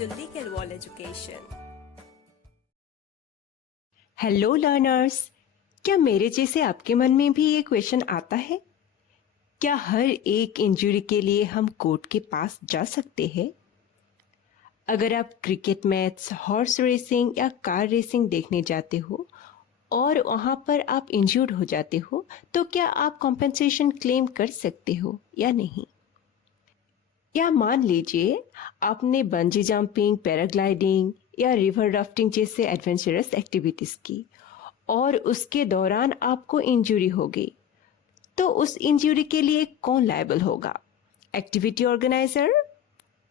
to Legal World Education. Hello learners, क्या मेरे जैसे आपके मन में भी ये क्वेश्चन आता है? क्या हर एक इंजरी के लिए हम कोर्ट के पास जा सकते हैं? अगर आप क्रिकेट मैच, हॉर्स रेसिंग या कार रेसिंग देखने जाते हो और वहां पर आप इंजर्ड हो जाते हो, तो क्या आप कॉम्पेंसेशन क्लेम कर सकते हो या नहीं? या मान लीजिए आपने बंजी जंपिंग, पैराग्लाइडिंग या रिवर राफ्टिंग जैसे एडवेंचरस एक्टिविटीज की और उसके दौरान आपको इंजरी हो गई, तो उस इंजरी के लिए कौन लायबल होगा? एक्टिविटी ऑर्गेनाइजर,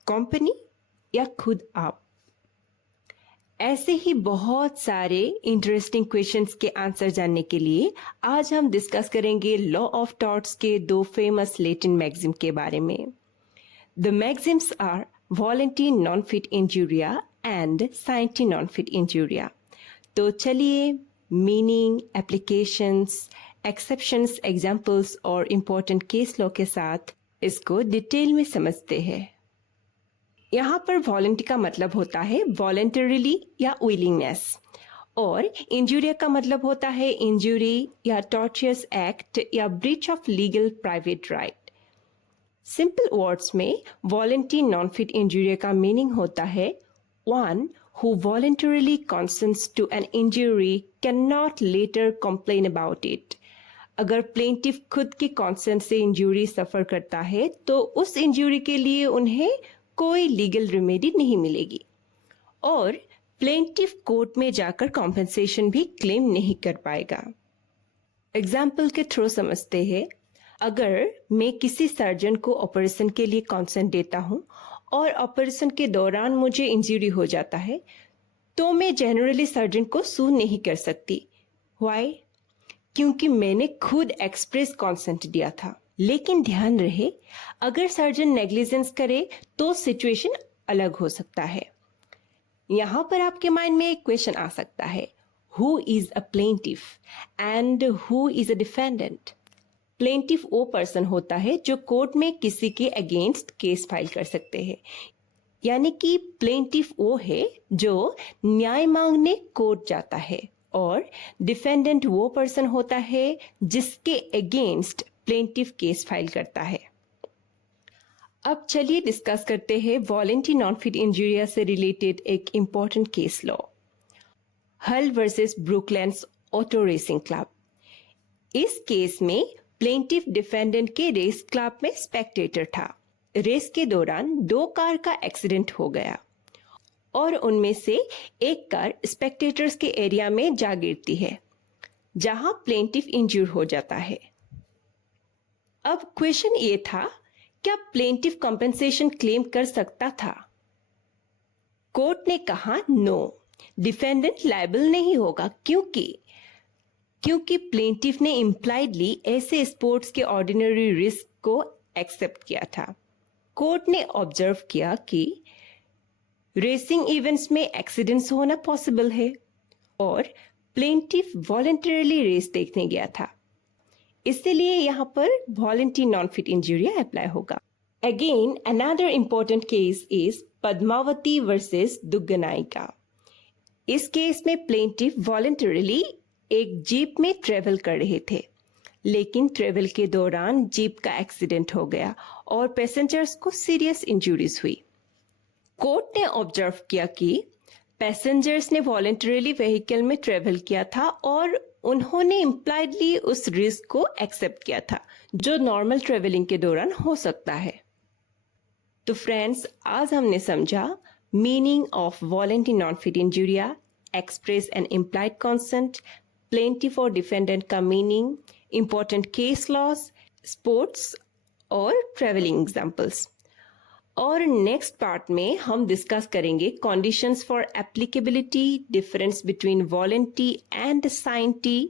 कंपनी या खुद आप? ऐसे ही बहुत सारे इंटरेस्टिंग क्वेश्चंस के आंसर जानने के लिए आज हम डिस्कस करेंगे लॉ ऑफ टॉर्ट्स के दो फेमस लैटिन मैक्सिम के बारे में. The maxims are volenti non fit injuria and scienti non fit injuria. तो चलिए मीनिंग, एप्लीकेशंस, एक्सेप्शंस, एग्जांपल्स और इम्पोर्टेंट केस लॉ के साथ इसको डिटेल में समझते हैं. यहाँ पर वॉलेंटी का मतलब होता है वॉलेंटरीली या विलिंगनेस, और इंजुरिया का मतलब होता है इंजुरी या टॉर्चरस एक्ट या breach of legal private right. Simple words में वॉलेंटी नॉन फिट इंजरी का मीनिंग होता है one who voluntarily consents to an injury can not later complain about it. अगर प्लेंटिफ खुद के कॉन्सेंट से इंजरी सफर करता है तो उस इंजरी के लिए उन्हें कोई लीगल रेमेडी नहीं मिलेगी और प्लेंटिफ कोर्ट में जाकर कॉम्पेंसेशन भी क्लेम नहीं कर पाएगा. एग्जाम्पल के थ्रू समझते हैं. अगर मैं किसी सर्जन को ऑपरेशन के लिए कॉन्सेंट देता हूं और ऑपरेशन के दौरान मुझे इंजरी हो जाता है, तो मैं जनरली सर्जन को सू नहीं कर सकती. व्हाई? क्योंकि मैंने खुद एक्सप्रेस कॉन्सेंट दिया था. लेकिन ध्यान रहे, अगर सर्जन नेग्लिजेंस करे तो सिचुएशन अलग हो सकता है. यहाँ पर आपके माइंड में एक क्वेश्चन आ सकता है, who is a plaintiff and who is a defendant? Plaintiff वो पर्सन होता है जो कोर्ट में किसी के अगेंस्ट केस फाइल कर सकते हैं, यानी कि प्लेंटिफ वो है जो न्याय मांगने कोर्ट जाता है, और डिफेंडेंट वो पर्सन होता है जिसके अगेंस्ट प्लेंटिफ केस फाइल करता है. अब चलिए डिस्कस करते हैं वॉलेंटी नॉन फिट इंजूरिया से रिलेटेड एक इंपॉर्टेंट केस लॉ, हल वर्सेस ब्रुकलैंड्स ऑटो रेसिंग क्लब. इस केस में प्लेंटिफ डिफेंडेंट के रेस क्लब में स्पेक्टेटर था. रेस के दौरान दो कार का एक्सीडेंट हो गया और उनमें से एक कार स्पेक्टेटर्स के एरिया में जा गिरती है जहां प्लेंटिफ इंजूर हो जाता है. अब क्वेश्चन ये था, क्या प्लेंटिफ कंपेंसेशन क्लेम कर सकता था? कोर्ट ने कहा नो, डिफेंडेंट लायबल नहीं होगा क्योंकि प्लेंटिफ ने इम्प्लाइडली ऐसे स्पोर्ट्स के ऑर्डिनरी रिस्क को एक्सेप्ट किया था. कोर्ट ने ऑब्जर्व किया कि रेसिंग इवेंट्स में एक्सीडेंट्स होना पॉसिबल है और प्लेंटिफ वॉलेंटरीली रेस देखने गया था, इसलिए यहाँ पर volenti non fit injuria apply होगा. Again another important case is Padmavati versus Dugganaika. इस केस में प्लेंटिफ वॉलेंटरीली एक जीप में ट्रेवल कर रहे थे, लेकिन ट्रेवल के दौरान जीप का एक्सीडेंट हो गया और पैसेंजर्स को सीरियस इंजरीज हुई. कोर्ट ने ऑब्जर्व किया कि पैसेंजर्स ने वॉलेंटरीली व्हीकल में ट्रेवल किया था और उन्होंने इम्प्लाइडली उस रिस्क को एक्सेप्ट किया था जो नॉर्मल ट्रेवलिंग के दौरान हो सकता है. तो फ्रेंड्स, आज हमने समझा meaning of volenti non fit injuria, express and implied consent, plaintiff और डिफेंडेंट का meaning, important case laws, sports और ट्रेवलिंग एग्जांपल्स. और नेक्स्ट पार्ट में हम डिस्कस करेंगे conditions for applicability, difference between volenti and scienti,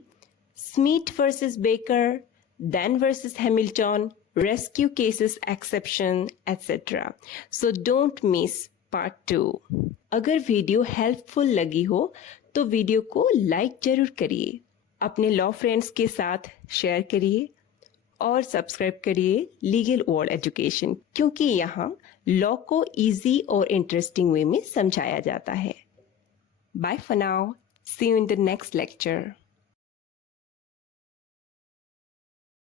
Smith versus Baker, Dann versus Hamilton, rescue cases exception etcetera. So don't miss part 2. अगर video helpful लगी हो तो video को लाइक जरूर करिए, अपने लॉ फ्रेंड्स के साथ शेयर करिए और सब्सक्राइब करिए लीगल वर्ल्ड एजुकेशन, क्योंकि यहाँ लॉ को इजी और इंटरेस्टिंग वे में समझाया जाता है। Bye for now, see you in the next lecture.